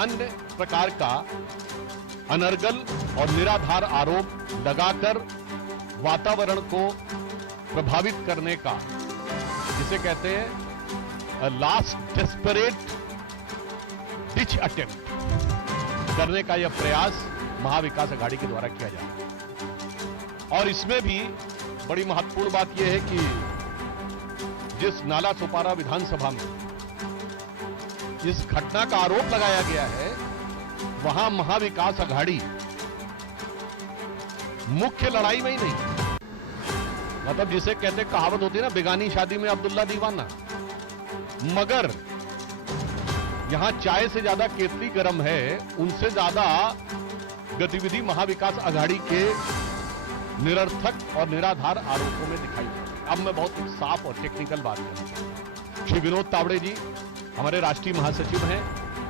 अन्य प्रकार का अनर्गल और निराधार आरोप लगाकर वातावरण को प्रभावित करने का, जिसे कहते हैं लास्ट डेस्परेट डिच अटेम्प्ट करने का यह प्रयास महाविकास अघाड़ी के द्वारा किया जा रहा है। और इसमें भी बड़ी महत्वपूर्ण बात यह है कि जिस नाला सोपारा विधानसभा में इस घटना का आरोप लगाया गया है, वहां महाविकास अघाड़ी मुख्य लड़ाई में ही नहीं, मतलब जिसे कहते कहावत होती है ना, बेगानी शादी में अब्दुल्ला दीवाना, मगर यहां चाय से ज्यादा केतली गर्म है, उनसे ज्यादा गतिविधि महाविकास अघाड़ी के निरर्थक और निराधार आरोपों में दिखाई पड़ी। अब मैं बहुत साफ और टेक्निकल बात करना चाहता हूं। श्री विनोद तावड़े जी हमारे राष्ट्रीय महासचिव हैं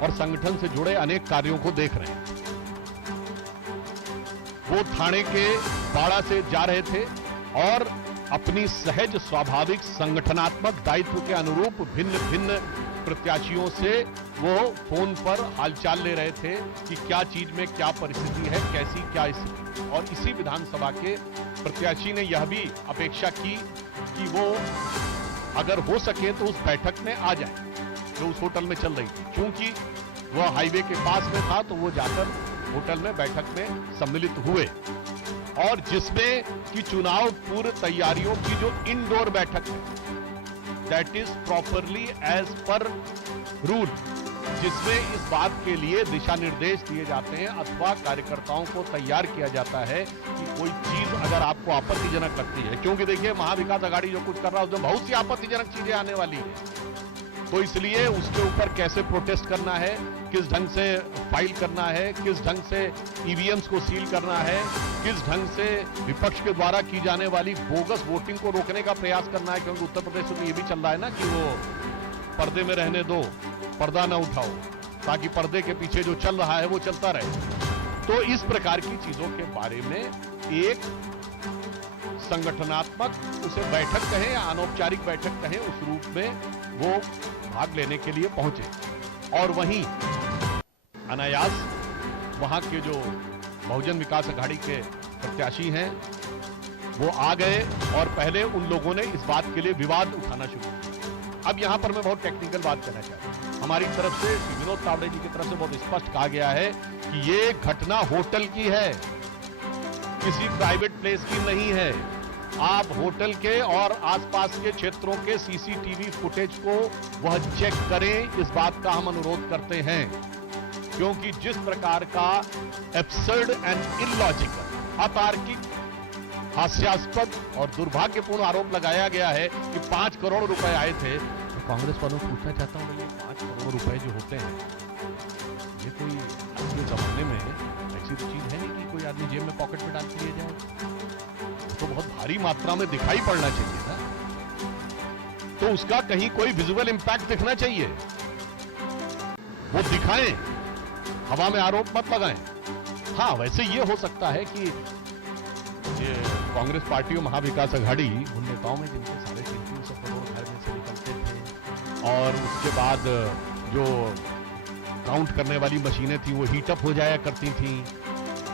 और संगठन से जुड़े अनेक कार्यों को देख रहे हैं। वो थाने के बाड़ा से जा रहे थे और अपनी सहज स्वाभाविक संगठनात्मक दायित्व के अनुरूप भिन्न भिन्न प्रत्याशियों से वो फोन पर हालचाल ले रहे थे कि क्या चीज में क्या परिस्थिति है, कैसी क्या स्थिति। और इसी विधानसभा के प्रत्याशी ने यह भी अपेक्षा की कि वो अगर हो सके तो उस बैठक में आ जाए जो उस होटल में चल रही थी। क्योंकि वह हाईवे के पास में था तो वो जाकर होटल में बैठक में सम्मिलित हुए, और जिसमें कि चुनाव पूर्व तैयारियों की जो इंडोर बैठक है, that is properly as per rule, जिसमें इस बात के लिए दिशा निर्देश दिए जाते हैं अथवा कार्यकर्ताओं को तैयार किया जाता है कि कोई चीज अगर आपको आपत्तिजनक लगती है, क्योंकि देखिए महाविकास अघाड़ी जो कुछ कर रहा है उसमें बहुत सी आपत्तिजनक चीजें आने वाली है, तो इसलिए उसके ऊपर कैसे प्रोटेस्ट करना है, किस ढंग से फाइल करना है, किस ढंग से ईवीएम्स को सील करना है, किस ढंग से विपक्ष के द्वारा की जाने वाली बोगस वोटिंग को रोकने का प्रयास करना है, क्योंकि उत्तर प्रदेश में ये भी चल रहा है ना कि वो पर्दे में रहने दो, पर्दा ना उठाओ, ताकि पर्दे के पीछे जो चल रहा है वो चलता रहे। तो इस प्रकार की चीजों के बारे में एक संगठनात्मक, उसे बैठक कहें या अनौपचारिक बैठक कहें, उस रूप में वो भाग लेने के लिए पहुंचे। और वहीं अनायास वहां के जो बहुजन विकास अघाड़ी के प्रत्याशी हैं वो आ गए और पहले उन लोगों ने इस बात के लिए विवाद उठाना शुरू किया। अब यहां पर मैं बहुत टेक्निकल बात करना चाहता हूं। हमारी तरफ से, श्री विनोद तावड़े जी की तरफ से बहुत स्पष्ट कहा गया है कि ये घटना होटल की है, किसी प्राइवेट प्लेस की नहीं है। आप होटल के और आसपास के क्षेत्रों के सीसीटीवी फुटेज को वह चेक करें, इस बात का हम अनुरोध करते हैं, क्योंकि जिस प्रकार का एब्सर्ड एंड इलॉजिकल, अतार्किक, हास्यास्पद और दुर्भाग्यपूर्ण आरोप लगाया गया है कि 5 करोड़ रुपए आए थे। तो कांग्रेस वालों को पूछना चाहता हूं, ये 5 करोड़ रुपए जो होते हैं, ये कोई आज के जमाने में ऐसी तो चीज है नहीं कि कोई आदमी जेब में पॉकेट में डाल के लिए जाए, तो बहुत भारी मात्रा में दिखाई पड़ना चाहिए ना, तो उसका कहीं कोई विजुअल इंपैक्ट दिखना चाहिए, वो दिखाएं, हवा में आरोप मत लगाएं। हाँ, वैसे ये हो सकता है कि ये कांग्रेस पार्टी और महाविकास अघाड़ी उन नेताओं में जिनके 350 करोड़ घर में से निकलते थे, और उसके बाद जो काउंट करने वाली मशीनें थी वो हीटअप हो जाया करती थी।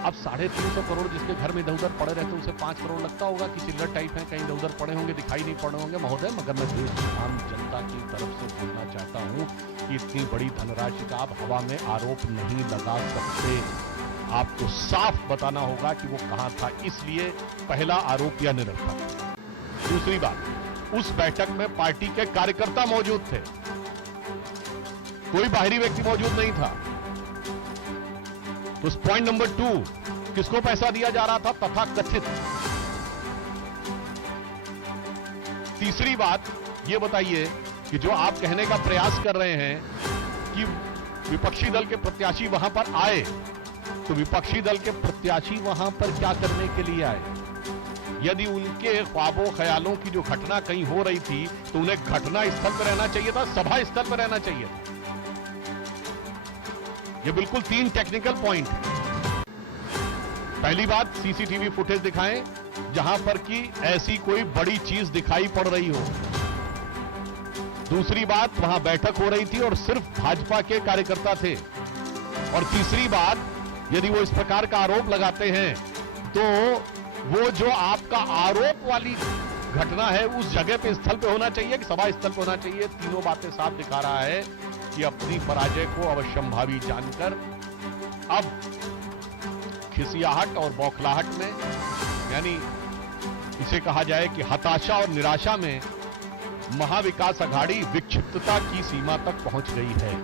अब 350 करोड़ जिसके घर में इधर उधर पड़े रहते, उसे 5 करोड़ लगता होगा कि चिल्लर टाइप है, कहीं इधर उधर पड़े होंगे, दिखाई नहीं पड़े होंगे। महोदय, मगर मैं देश की आम जनता की तरफ से बोलना चाहता हूं कि इतनी बड़ी धनराशि का आप हवा में आरोप नहीं लगा सकते, आपको साफ बताना होगा कि वो कहां था। इसलिए पहला आरोप या निरर्थक। दूसरी बात, उस बैठक में पार्टी के कार्यकर्ता मौजूद थे, कोई बाहरी व्यक्ति मौजूद नहीं था। तो पॉइंट नंबर 2, किसको पैसा दिया जा रहा था तथा कथित। तीसरी बात ये बताइए कि जो आप कहने का प्रयास कर रहे हैं कि विपक्षी दल के प्रत्याशी वहां पर आए, तो विपक्षी दल के प्रत्याशी वहां पर क्या करने के लिए आए? यदि उनके ख्वाबों ख्यालों की जो घटना कहीं हो रही थी तो उन्हें घटना स्थल पर रहना चाहिए था, सभा स्थल पर रहना चाहिए था। ये बिल्कुल 3 टेक्निकल पॉइंट है। पहली बात, सीसीटीवी फुटेज दिखाएं जहां पर कि ऐसी कोई बड़ी चीज दिखाई पड़ रही हो। दूसरी बात, वहां बैठक हो रही थी और सिर्फ भाजपा के कार्यकर्ता थे। और तीसरी बात, यदि वो इस प्रकार का आरोप लगाते हैं तो वो जो आपका आरोप वाली घटना है उस जगह पे, स्थल पे होना चाहिए कि सभा स्थल पे होना चाहिए। तीनों बातें साफ दिखा रहा है कि अपनी पराजय को अवश्यंभावी जानकर अब खिसियाहट और बौखलाहट में, यानी इसे कहा जाए कि हताशा और निराशा में महाविकास अघाड़ी विक्षिप्तता की सीमा तक पहुंच गई है।